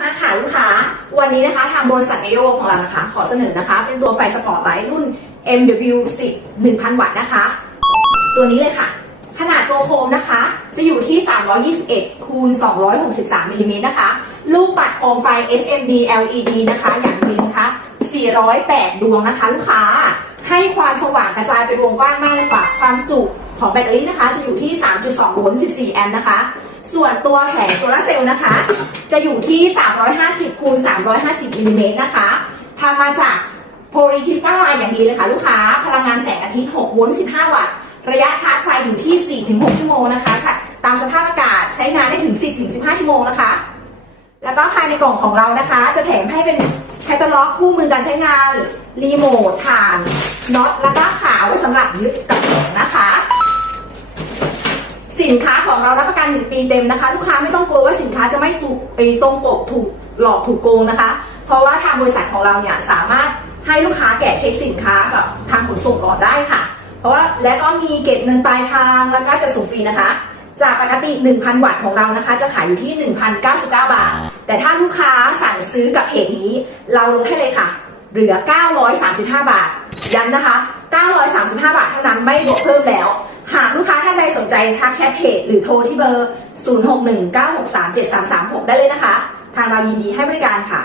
มาค่ะลูกค้า วันนี้นะคะทางบริษัทเอโอของเรานะคะ ขอเสนอนะคะ เป็นตัวไฟสปอร์ตไลท์รุ่น MW 10 1000 วัตต์นะคะ ตัวนี้เลยค่ะ ขนาดตัวโคมนะคะ จะอยู่ที่ 321คูณ263มิลลิเมตรนะคะ ลูกปัดโคมไฟ SMD LED นะคะ อย่างนี้นะคะ 408 ดวงนะคะ ลูกค้า ให้ความสว่างกระจายไปวงกว้างมากเลยค่ะความจุของแบตเตอรี่นะคะ จะอยู่ที่ 3.2 โวลต์ 14 แอมป์นะคะ ส่วนตัวแผงโซลาเซลล์นะคะ จะอยู่ที่ 350คูณ350มิลลิเมตรนะคะทำมาจากโพลีคริสตัลไลน์อย่างดีเลยค่ะลูกค้า พลังงานแสงอาทิตย์ 6 โวลต์ 15 วัตต์ ระยะชาร์จไฟอยู่ที่ 4-6 ชั่วโมงนะคะค่ะ ตามสภาพอากาศใช้งานได้ถึง 10-15 ชั่วโมงนะคะ แล้วก็ภายในกล่องของเรานะคะ จะแถมให้เป็นแคตตล็อกคู่มือการใช้งาน รีโมท ฐาน น็อต แล้วก็ขาไว้สำหรับยึดกับแผงนะคะ นค้าของเรารับประกัน 1 ปีเต็มนะคะ ลูกค้าไม่ต้องกลัวว่าสินค้าจะไม่ถูกไปตรงปกถูกหลอกถูกโกงนะคะ เพราะว่าทางบริษัทของเราเนี่ยสามารถให้ลูกค้าแกะเช็คสินค้ากับทางขนส่งก่อนได้ค่ะ เพราะว่าและก็มีเก็บเงินปลายทางแล้วก็จะส่งฟรีนะคะ จากปกติ 1,000 วัตต์ของเรานะคะ จะขายอยู่ที่ 1,099 บาท แต่ถ้าลูกค้าสั่งซื้อกับเพจนี้ เราลดให้เลยค่ะ เหลือ 935 บาท ย้ำนะคะ 935 บาทเท่านั้นไม่บวกเพิ่มแล้ว ใจทักแชทเพจหรือโทรที่เบอร์ 0619637336 ได้เลยนะคะ ทางเรายินดีให้บริการค่ะ